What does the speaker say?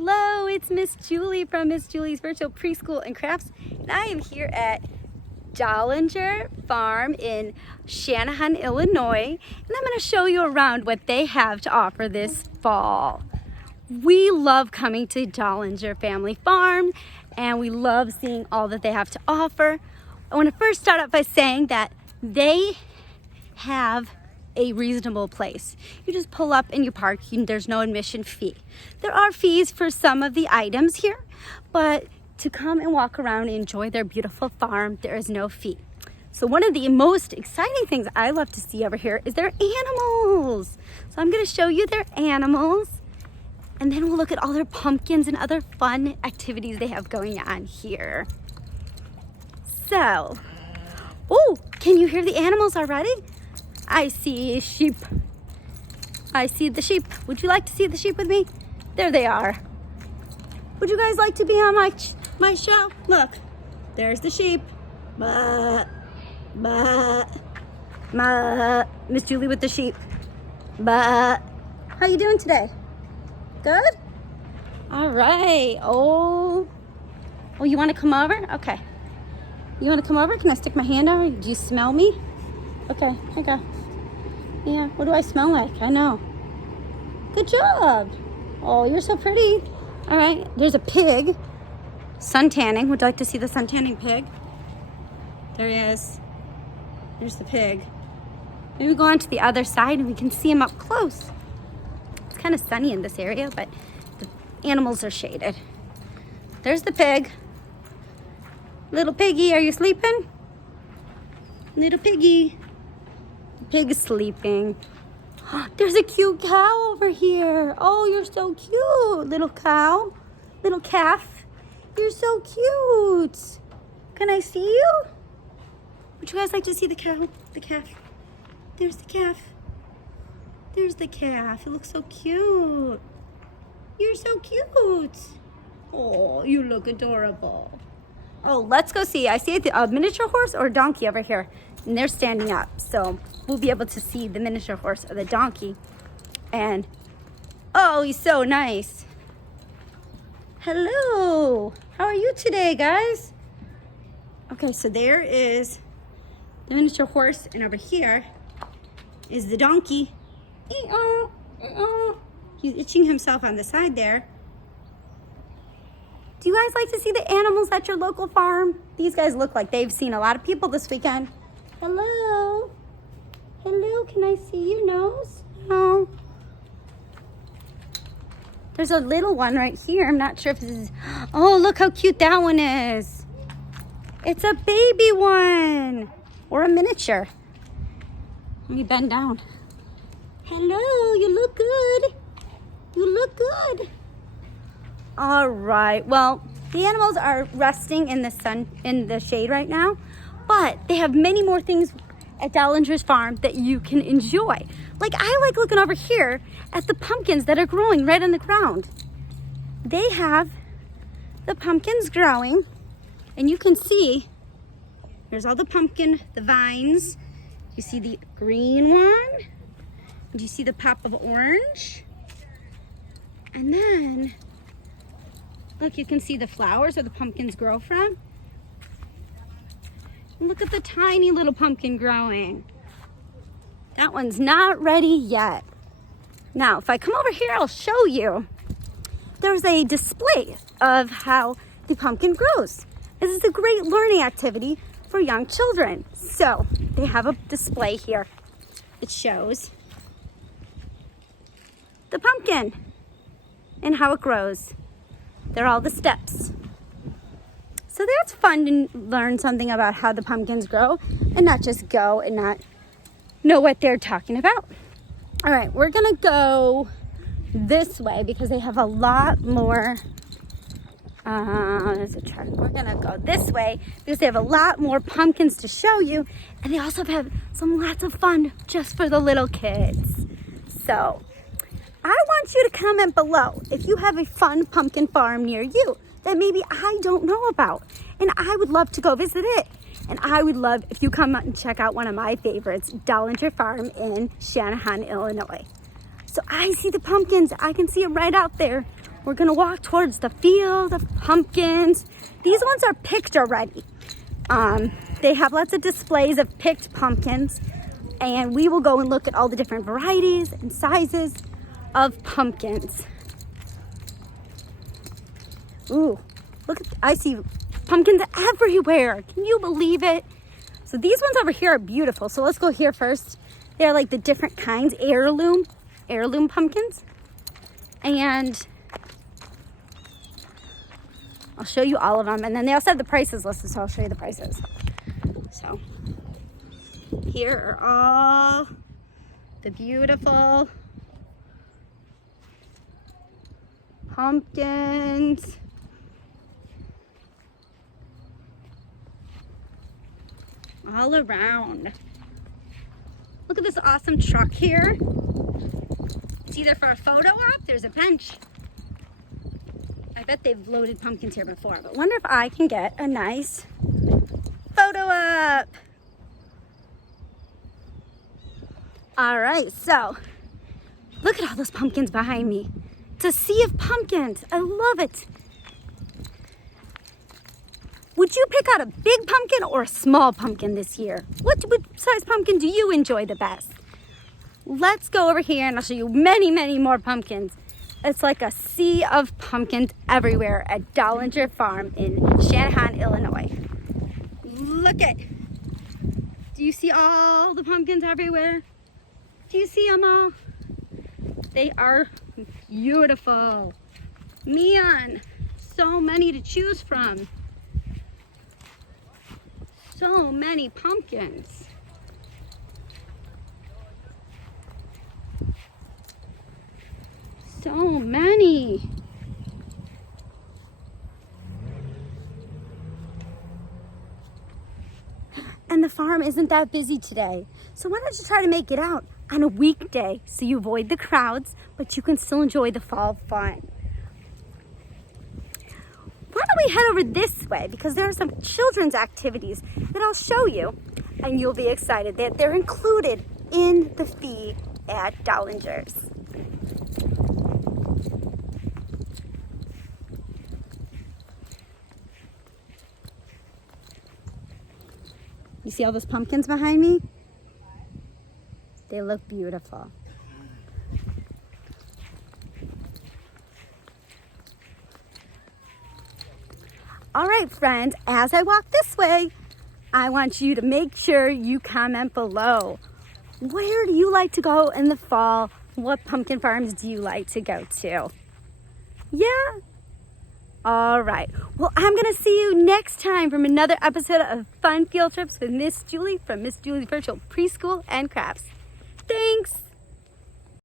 Hello, it's Miss Julie from Miss Julie's Virtual Preschool and Crafts, and I am here at Dollinger Farm in Shanahan, Illinois, and I'm going to show you around what they have to offer this fall. We love coming to Dollinger Family Farm, and we love seeing all that they have to offer. I want to first start out by saying that they have a reasonable place. You just pull up and you park, and there's no admission fee. There are fees for some of the items here, but to come and walk around and enjoy their beautiful farm, there is no fee. So one of the most exciting things I love to see over here is their animals. So I'm going to show you their animals, and then we'll look at all their pumpkins and other fun activities they have going on here. So, oh, can you hear the animals already? I see sheep. I see the sheep. Would you like to see the sheep with me? There they are. Would you guys like to be on my show? Look, there's the sheep. Bah, bah, bah. Miss Julie with the sheep. Bah. How you doing today? Good? All right. Oh, you want to come over? Okay. You want to come over? Can I stick my hand over? Do you smell me? Okay, here you go. Yeah, what do I smell like? I know. Good job. Oh, you're so pretty. All right, there's a pig. Sun tanning. Would you like to see the sun tanning pig? There he is. There's the pig. Maybe go on to the other side and we can see him up close. It's kind of sunny in this area, but the animals are shaded. There's the pig. Little piggy, are you sleeping? Little piggy. Pig is sleeping. There's a cute cow over here. Oh, you're so cute, little cow. Little calf. You're so cute. Can I see you? Would you guys like to see the cow? The calf. There's the calf. There's the calf. It looks so cute. You're so cute. Oh, you look adorable. Oh, let's go see. I see a miniature horse or a donkey over here, and they're standing up. So we'll be able to see the miniature horse or the donkey. And, oh, he's so nice. Hello. How are you today, guys? Okay, so there is the miniature horse, and over here is the donkey. He's itching himself on the side there. Do you guys like to see the animals at your local farm? These guys look like they've seen a lot of people this weekend. Hello? Hello, can I see your nose? No. There's a little one right here. I'm not sure if this is... Oh, look how cute that one is. It's a baby one. Or a miniature. Let me bend down. Hello, you look good. You look good. All right, well, the animals are resting in the sun, in the shade right now, but they have many more things at Dollinger's farm that you can enjoy. Like, I like looking over here at the pumpkins that are growing right on the ground. They have the pumpkins growing, and you can see, there's all the pumpkin, the vines. You see the green one, and you see the pop of orange, and then, look, you can see the flowers where the pumpkins grow from. And look at the tiny little pumpkin growing. That one's not ready yet. Now, if I come over here, I'll show you. There's a display of how the pumpkin grows. This is a great learning activity for young children. So, they have a display here. It shows the pumpkin and how it grows. They're all the steps. So that's fun to learn something about how the pumpkins grow and not just go and not know what they're talking about. All right, we're gonna go this way because they have a lot more, we're gonna go this way because they have a lot more pumpkins to show you, and they also have lots of fun just for the little kids. So I want you to comment below if you have a fun pumpkin farm near you that maybe I don't know about, and I would love to go visit it. And I would love if you come out and check out one of my favorites, Dollinger Farm in Shanahan, Illinois. So I see the pumpkins. I can see it right out there we're gonna walk towards the field of pumpkins. These ones are picked already. They have lots of displays of picked pumpkins, and we will go and look at all the different varieties and sizes of pumpkins. Ooh, look, I see pumpkins everywhere. Can you believe it? So these ones over here are beautiful. So let's go here first. They're like the different kinds, heirloom pumpkins. And I'll show you all of them. And then they also have the prices listed, so I'll show you the prices. So here are all the beautiful pumpkins. All around. Look at this awesome truck here. It's either for a photo op, there's a bench. I bet they've loaded pumpkins here before, but wonder if I can get a nice photo op. All right, so look at all those pumpkins behind me. It's a sea of pumpkins. I love it. Would you pick out a big pumpkin or a small pumpkin this year? What size pumpkin do you enjoy the best? Let's go over here and I'll show you many, many more pumpkins. It's like a sea of pumpkins everywhere at Dollinger Farm in Shanahan, Illinois. Look at, do you see all the pumpkins everywhere? Do you see them all? They are beautiful. Man, so many to choose from. So many pumpkins. So many. And the farm isn't that busy today. So why don't you try to make it out on a weekday so you avoid the crowds, but you can still enjoy the fall fun. Why don't we head over this way, because there are some children's activities that I'll show you, and you'll be excited that they're included in the fee at Dollinger's. You see all those pumpkins behind me? They look beautiful. All right, friends, as I walk this way, I want you to make sure you comment below. Where do you like to go in the fall? What pumpkin farms do you like to go to? Yeah? All right. Well, I'm going to see you next time from another episode of Fun Field Trips with Miss Julie from Miss Julie's Virtual Preschool and Crafts. Thanks.